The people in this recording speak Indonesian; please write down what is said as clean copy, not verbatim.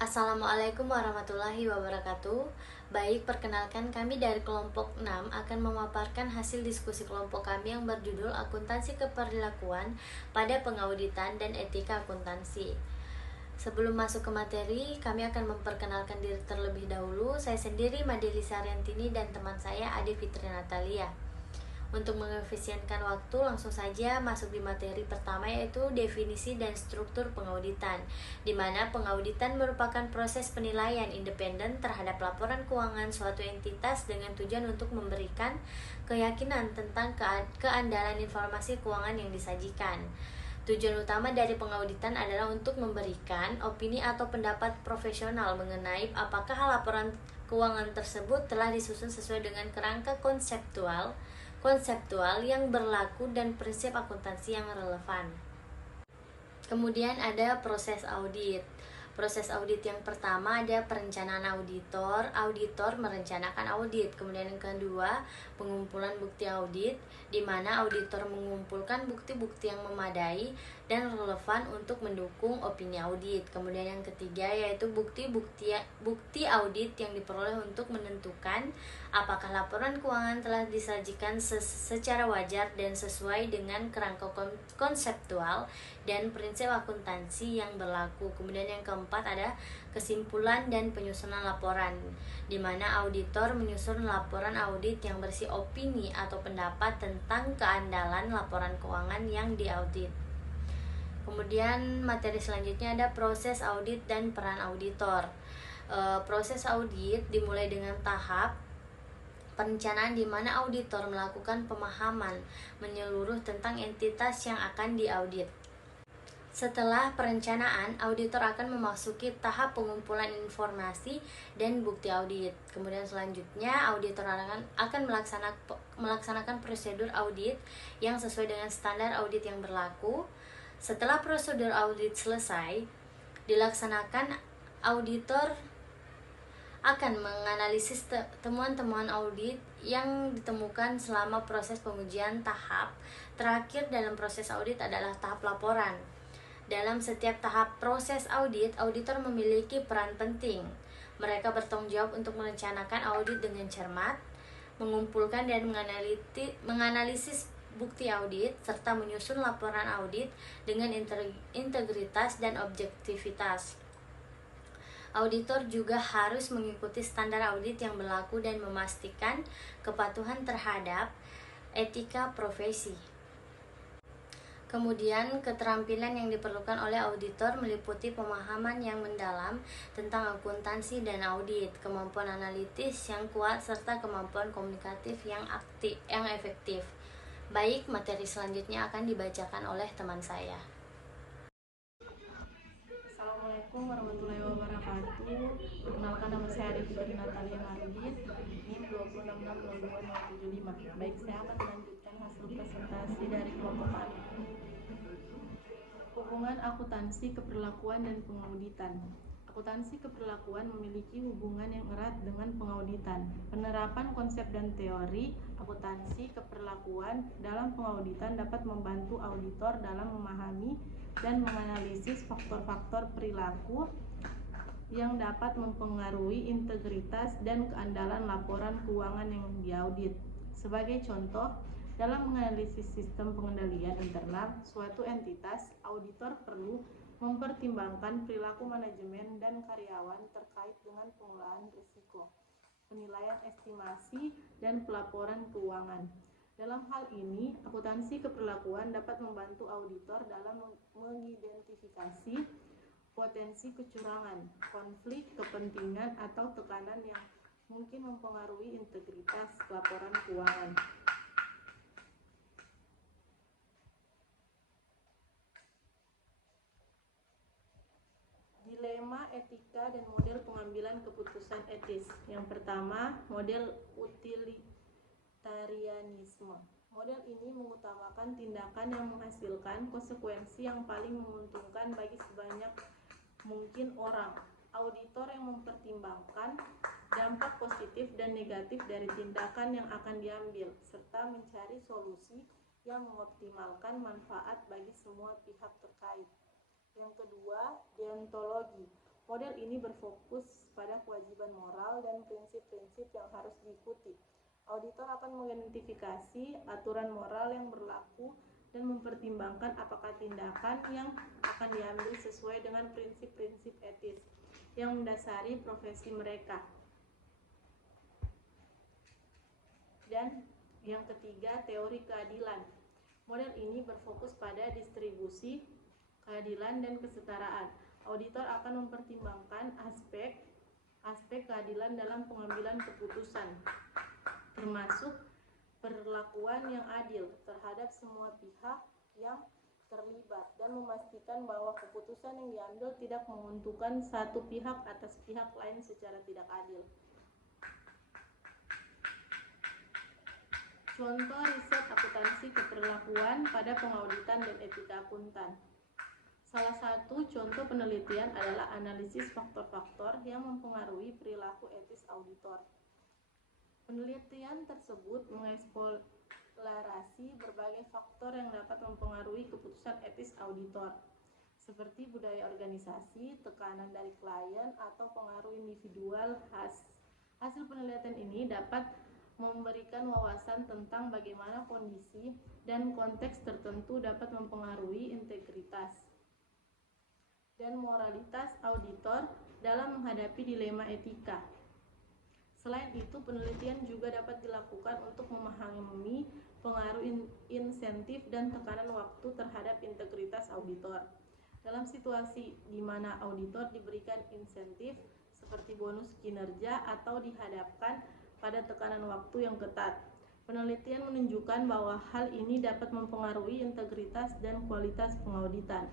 Assalamualaikum warahmatullahi wabarakatuh. Baik, perkenalkan kami dari kelompok 6 akan memaparkan hasil diskusi kelompok kami yang berjudul Akuntansi Keperilakuan pada Pengauditan dan Etika Akuntansi. Sebelum masuk ke materi, kami akan memperkenalkan diri terlebih dahulu. Saya sendiri Madeli Sarjantini dan teman saya Ade Fitri Natalia. Untuk mengefisienkan waktu, langsung saja masuk di materi pertama, yaitu definisi dan struktur pengauditan, di mana pengauditan merupakan proses penilaian independen terhadap laporan keuangan suatu entitas dengan tujuan untuk memberikan keyakinan tentang keandalan informasi keuangan yang disajikan. Tujuan utama dari pengauditan adalah untuk memberikan opini atau pendapat profesional mengenai apakah laporan keuangan tersebut telah disusun sesuai dengan kerangka konseptual yang berlaku dan prinsip akuntansi yang relevan. Kemudian ada proses audit. Proses audit yang pertama ada perencanaan auditor. Auditor merencanakan audit. Kemudian yang kedua, pengumpulan bukti audit, di mana auditor mengumpulkan bukti-bukti yang memadai dan relevan untuk mendukung opini audit. Kemudian yang ketiga yaitu bukti audit yang diperoleh untuk menentukan apakah laporan keuangan telah disajikan secara wajar dan sesuai dengan kerangka konseptual dan prinsip akuntansi yang berlaku. Kemudian yang keempat ada kesimpulan dan penyusunan laporan, di mana auditor menyusun laporan audit yang berisi opini atau pendapat tentang keandalan laporan keuangan yang diaudit. Kemudian materi selanjutnya ada proses audit dan peran auditor. Proses audit dimulai dengan tahap perencanaan, di mana auditor melakukan pemahaman menyeluruh tentang entitas yang akan diaudit. Setelah perencanaan, auditor akan memasuki tahap pengumpulan informasi dan bukti audit. Kemudian selanjutnya, auditor akan melaksanakan prosedur audit yang sesuai dengan standar audit yang berlaku. Setelah prosedur audit selesai dilaksanakan, auditor akan menganalisis temuan-temuan audit yang ditemukan selama proses pengujian. Tahap terakhir dalam proses audit adalah tahap laporan. Dalam setiap tahap proses audit, auditor memiliki peran penting. Mereka bertanggung jawab untuk merencanakan audit dengan cermat, mengumpulkan dan menganalisis bukti audit, serta menyusun laporan audit dengan integritas dan objektivitas. Auditor juga harus mengikuti standar audit yang berlaku dan memastikan kepatuhan terhadap etika profesi. Kemudian, keterampilan yang diperlukan oleh auditor meliputi pemahaman yang mendalam tentang akuntansi dan audit, kemampuan analitis yang kuat, serta kemampuan komunikatif yang efektif. Baik, materi selanjutnya akan dibacakan oleh teman saya. Assalamualaikum warahmatullahi wabarakatuh. Perkenalkan, nama saya Ade Fitri Natalia Marudin, NIM 2660275. Baik, saya akan melanjutkan hasil presentasi dari kelompok kami. Hubungan akuntansi, keperlakuan, dan pengauditan. Akuntansi keperlakuan memiliki hubungan yang erat dengan pengauditan. Penerapan konsep dan teori akuntansi keperlakuan dalam pengauditan dapat membantu auditor dalam memahami dan menganalisis faktor-faktor perilaku yang dapat mempengaruhi integritas dan keandalan laporan keuangan yang diaudit. Sebagai contoh, dalam menganalisis sistem pengendalian internal suatu entitas, auditor perlu mempertimbangkan perilaku manajemen dan karyawan terkait dengan pengelolaan risiko, penilaian estimasi, dan pelaporan keuangan. Dalam hal ini, akuntansi keperlakuan dapat membantu auditor dalam mengidentifikasi potensi kecurangan, konflik kepentingan, atau tekanan yang mungkin mempengaruhi integritas laporan keuangan. Dilema etika dan model pengambilan keputusan etis. Yang pertama, model utilitarianisme. Model ini mengutamakan tindakan yang menghasilkan konsekuensi yang paling menguntungkan bagi sebanyak mungkin orang. Auditor yang mempertimbangkan dampak positif dan negatif dari tindakan yang akan diambil, serta mencari solusi yang mengoptimalkan manfaat bagi semua pihak terkait. Yang kedua, deontologi. Model ini berfokus pada kewajiban moral dan prinsip-prinsip yang harus diikuti. Auditor akan mengidentifikasi aturan moral yang berlaku dan mempertimbangkan apakah tindakan yang akan diambil sesuai dengan prinsip-prinsip etis yang mendasari profesi mereka. Dan yang ketiga, teori keadilan. Model ini berfokus pada distribusi, keadilan, dan kesetaraan. Auditor akan mempertimbangkan aspek keadilan dalam pengambilan keputusan, termasuk perlakuan yang adil terhadap semua pihak yang terlibat dan memastikan bahwa keputusan yang diambil tidak menguntungkan satu pihak atas pihak lain secara tidak adil. Contoh riset akuntansi keperlakuan pada pengauditan dan etika akuntan. Salah satu contoh penelitian adalah analisis faktor-faktor yang mempengaruhi perilaku etis auditor. Penelitian tersebut mengeksplorasi berbagai faktor yang dapat mempengaruhi keputusan etis auditor, seperti budaya organisasi, tekanan dari klien, atau pengaruh individual. Hasil penelitian ini dapat memberikan wawasan tentang bagaimana kondisi dan konteks tertentu dapat mempengaruhi integritas dan moralitas auditor dalam menghadapi dilema etika. Selain itu, penelitian juga dapat dilakukan untuk memahami pengaruh insentif dan tekanan waktu terhadap integritas auditor. Dalam situasi di mana auditor diberikan insentif seperti bonus kinerja atau dihadapkan pada tekanan waktu yang ketat, penelitian menunjukkan bahwa hal ini dapat mempengaruhi integritas dan kualitas pengauditan.